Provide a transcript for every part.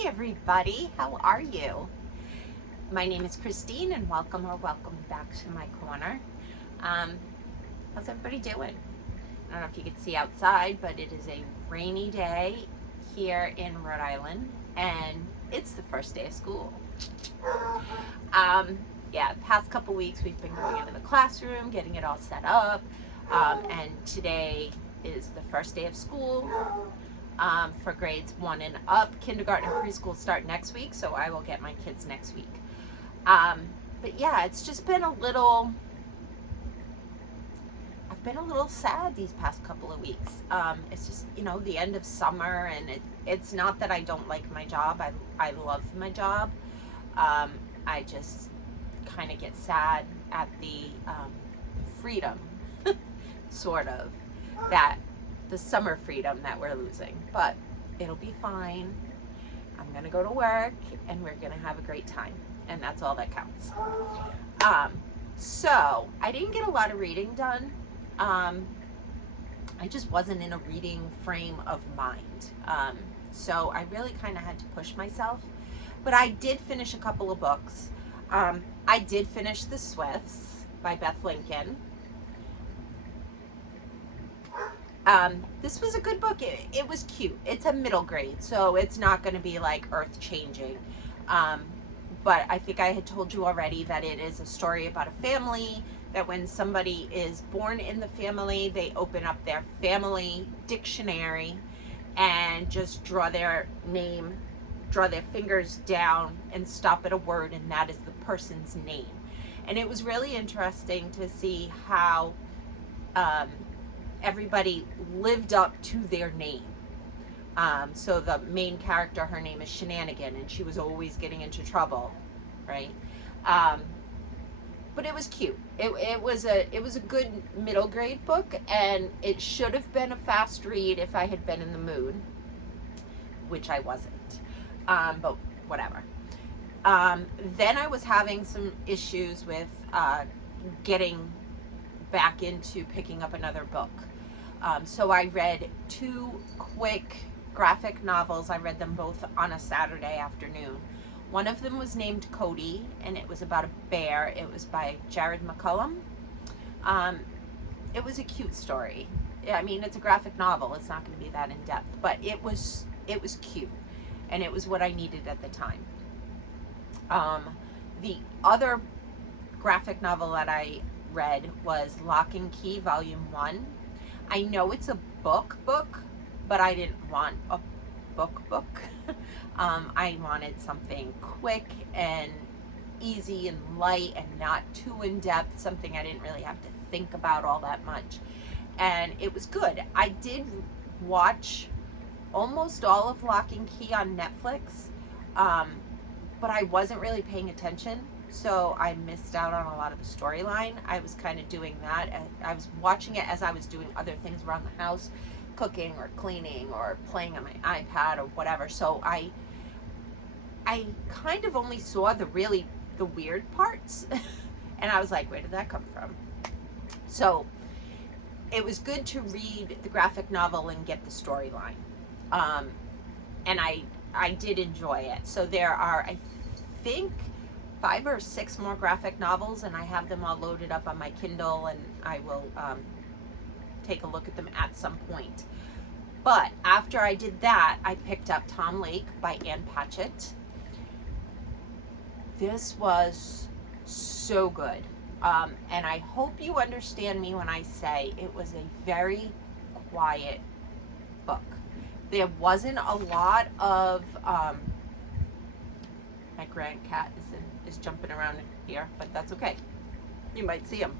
Hey everybody, how are you? My name is Christine and welcome back to my corner. Um, how's everybody doing? I don't know if you can see outside, but it is a rainy day here in Rhode Island and it's the first day of school. Um, yeah, the past couple weeks we've been going into the classroom, getting it all set up, and today is the first day of school. For grades 1 and up. Kindergarten and preschool start next week, so I will get my kids next week. But yeah, it's just been I've been a little sad these past couple of weeks. It's just, the end of summer, and it's not that I don't like my job. I love my job. I just kind of get sad at the freedom, sort of, that the summer freedom that we're losing, but it'll be fine. I'm gonna go to work and we're gonna have a great time, and that's all that counts. So I didn't get a lot of reading done. I just wasn't in a reading frame of mind. So I really kind of had to push myself, but I did finish a couple of books. I did finish The Swifts by Beth Lincoln. This was a good book. It was cute. It's a middle grade, so it's not going to be like earth changing. But I think I had told you already that it is a story about a family, that when somebody is born in the family, they open up their family dictionary and just draw their name, draw their fingers down and stop at a word, and that is the person's name. And it was really interesting to see how everybody lived up to their name. So the main character, her name is Shenanigan, and she was always getting into trouble, right? But it was cute. It was a good middle grade book, and it should have been a fast read if I had been in the mood, which I wasn't. But whatever. Then I was having some issues with getting back into picking up another book. So I read 2 quick graphic novels. I read them both on a Saturday afternoon. One of them was named Cody, and it was about a bear. It was by Jared McCullum. It was a cute story. I mean, it's a graphic novel. It's not going to be that in depth, but it was cute, and it was what I needed at the time. The other graphic novel that I read was Lock and Key Volume 1. I know it's a book, but I didn't want a book. I wanted something quick and easy and light and not too in-depth, something I didn't really have to think about all that much. And it was good. I did watch almost all of Lock and Key on Netflix, but I wasn't really paying attention, so I missed out on a lot of the storyline. I was kind of doing that. I was watching it as I was doing other things around the house, cooking or cleaning or playing on my iPad or whatever. So I kind of only saw the weird parts, and I was like, where did that come from? So it was good to read the graphic novel and get the storyline, and I did enjoy it. So there are, I think, 5 or 6 more graphic novels, and I have them all loaded up on my Kindle, and I will take a look at them at some point. But after I did that, I picked up Tom Lake by Ann Patchett. This was so good, and I hope you understand me when I say it was a very quiet book. There wasn't a lot of my grand cat is jumping around here, but that's okay. You might see him.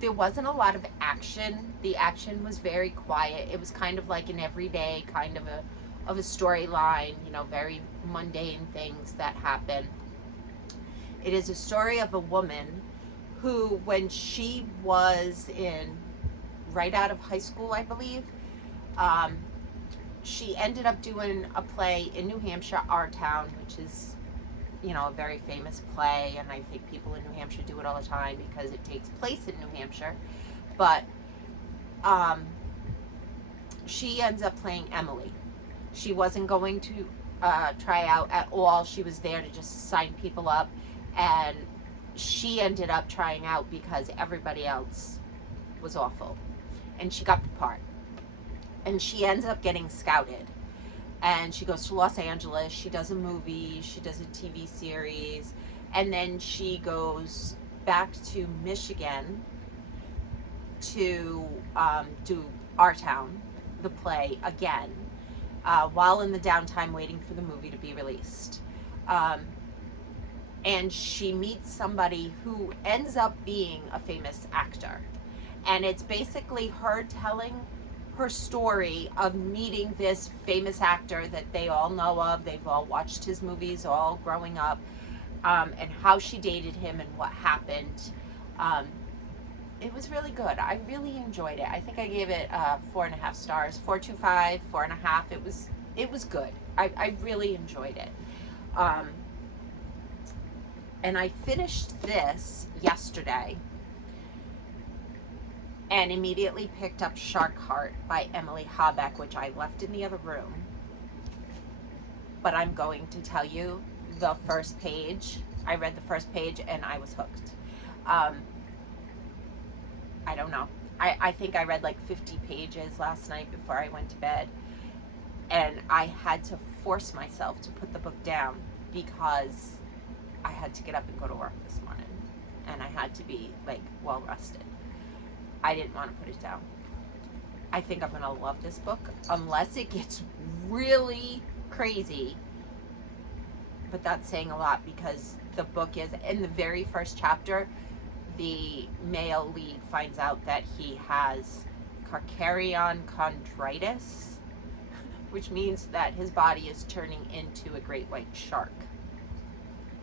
There wasn't a lot of action. The action was very quiet. It was kind of like an everyday kind of a storyline, very mundane things that happen. It is a story of a woman who, when she was right out of high school, I believe, she ended up doing a play in New Hampshire, Our Town, which is, a very famous play, and I think people in New Hampshire do it all the time because it takes place in New Hampshire. But she ends up playing Emily, She wasn't going to try out at all. She was there to just sign people up, and she ended up trying out because everybody else was awful, and she got the part. And she ends up getting scouted, and she goes to Los Angeles. She does a movie, she does a TV series, and then she goes back to Michigan to do Our Town, the play, again, while in the downtime waiting for the movie to be released. And she meets somebody who ends up being a famous actor. And it's basically her telling her story of meeting this famous actor that they all know of. They've all watched his movies all growing up, and how she dated him and what happened. It was really good. I really enjoyed it. I think I gave it 4.5 stars, 4.25, 4.5. It was good. I really enjoyed it. And I finished this yesterday and immediately picked up Shark Heart by Emily Habeck, which I left in the other room. But I'm going to tell you the first page. I read the first page and I was hooked. I don't know. I think I read like 50 pages last night before I went to bed. And I had to force myself to put the book down because I had to get up and go to work this morning. And I had to be like well rested. I didn't want to put it down. I think I'm going to love this book unless it gets really crazy. But that's saying a lot because the book is, in the very first chapter, the male lead finds out that he has Carcharion chondritis, which means that his body is turning into a great white shark.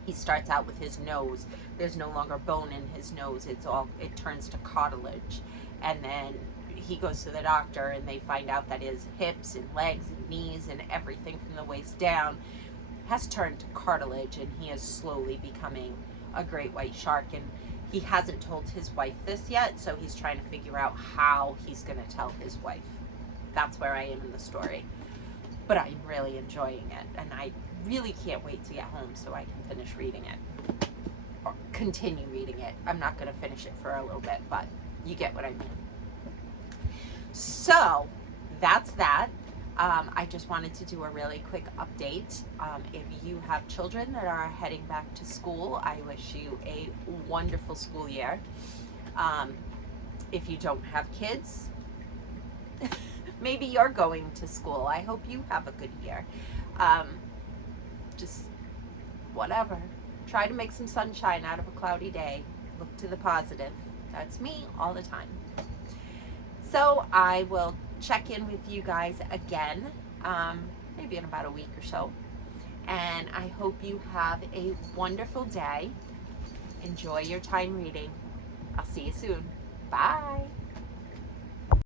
He starts out with his nose. There's no longer bone in his nose. It turns to cartilage. And then he goes to the doctor and they find out that his hips and legs and knees and everything from the waist down has turned to cartilage, and he is slowly becoming a great white shark. And he hasn't told his wife this yet, so he's trying to figure out how he's going to tell his wife. That's where I am in the story. But I'm really enjoying it, and I really can't wait to get home so I can finish reading it. Or continue reading it. I'm not going to finish it for a little bit, but you get what I mean. So, that's that. I just wanted to do a really quick update. If you have children that are heading back to school, I wish you a wonderful school year. If you don't have kids, maybe you're going to school. I hope you have a good year. Just whatever. Try to make some sunshine out of a cloudy day. Look to the positive. That's me all the time. So I will check in with you guys again, maybe in about a week or so. And I hope you have a wonderful day. Enjoy your time reading. I'll see you soon. Bye.